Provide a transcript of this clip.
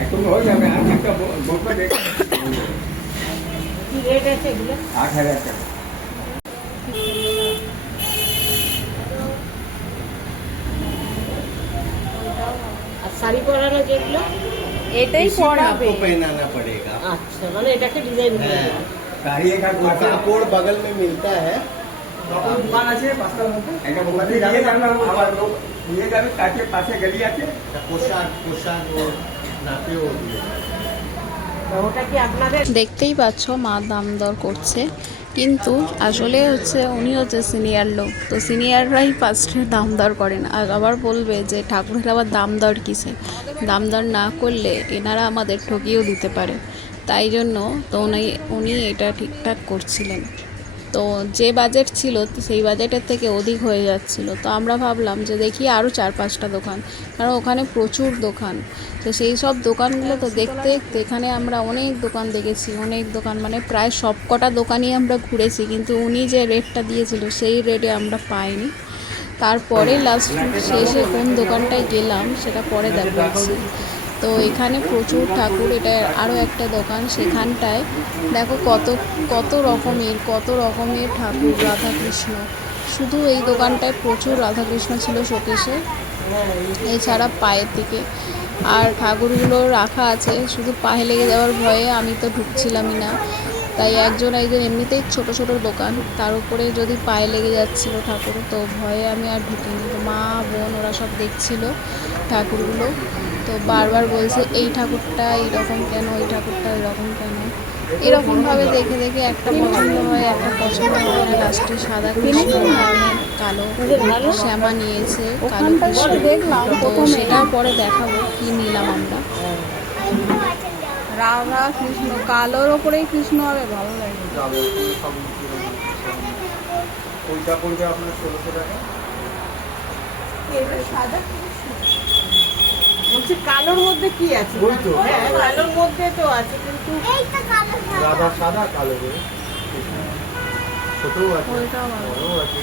একদম হয়ে যাবে। আর একটা বোকা দেখ কি রেট আছে এগুলো? 8,000 টাকা। আর শাড়ি পরানো যেগুলো এটাই इसी में পড়াবে। आपको पहनाना पड़ेगा। আচ্ছা, মানে এটাকে ডিজাইন করে है। দেবে। শাড়ি এখানে वो कापड़ बगल में मिलता है। দোকান আছে পাঁচটার মধ্যে। এটা মোবাইলে দিয়ে যাবে, আবার লোক নিয়ে যাবে, কাছে পাশে গলি আছে। पोशाक पोशाक वो नापे वो दिए। তো ওটা কি আপনাদের? দেখতেই পাচ্ছ মা দাম দর করছে, কিন্তু আসলে হচ্ছে উনি হচ্ছে সিনিয়র লোক, তো সিনিয়ররাই ফার্স্টে দাম দর করেন। আর আবার বলবে যে ঠাকুরের আবার দাম দর কিসে, দাম দর না করলে এনারা আমাদের ঠকিয়েও দিতে পারে। তাই জন্য তো উনি এটা ঠিকঠাক করছিলেন। তো যে বাজেট ছিল তো সেই বাজেটের থেকে অধিক হয়ে যাচ্ছিল। তো আমরা ভাবলাম যে দেখি আরও 4-5টা দোকান, কারণ ওখানে প্রচুর দোকান। তো সেই সব দোকানগুলো তো দেখতে দেখতে এখানে আমরা অনেক দোকান দেখেছি, অনেক দোকান মানে প্রায় সব কটা দোকানই আমরা ঘুরেছি, কিন্তু উনি যে রেটটা দিয়েছিল সেই রেটে আমরা পাইনি। তারপরে লাস্ট শেষে কোন দোকানটায় গেলাম সেটা পরে দেখাচ্ছি। তো এখানে প্রচুর ঠাকুর, এটা আরও একটা দোকান, সেখানটায় দেখো কত রকমের ঠাকুর, রাধাকৃষ্ণ। শুধু এই দোকানটায় প্রচুর রাধাকৃষ্ণ ছিল শোকেসে, এছাড়া পায়ের দিকে আর ঠাকুরগুলো রাখা আছে। শুধু পায়ে লেগে যাওয়ার ভয়ে আমি তো ঢুকছিলামই না। তাই একজন এমনিতেই ছোট ছোট দোকান, তার উপরে যদি পায়ে লেগে যাচ্ছিল ঠাকুর, তো ভয়ে আমি আর ঢুকিনি। তো মা বোন ওরা সব দেখছিল ঠাকুরগুলো, তো বারবার বলছে এই ঠাকুরটা এইরকম কেন, ওই ঠাকুরটা ওইরকম কেন। এরকমভাবে দেখে দেখে একটা পছন্দ হয়, একটা পছন্দ হয় না। লাস্টে সাদা কৃষ্ণ আর কালো শ্যামা নিয়েছে, কালো কৃষ্ণ। তো সেটাও পরে দেখাবো কি নিলাম আমরা। রাধা কৃষ্ণ, কালোর ওপরেই কৃষ্ণ হবে, ভালো লাগে। ওইটা পড়বে আপনার 1600 টাকা। বলছি কালোর মধ্যে কি আছে? ওই তো। হ্যাঁ, কালোর মধ্যে তো আছে, কিন্তু রাধা সাদা, কালো ছোটও আছে, ওইটাও ভালো। বড়ও আছে।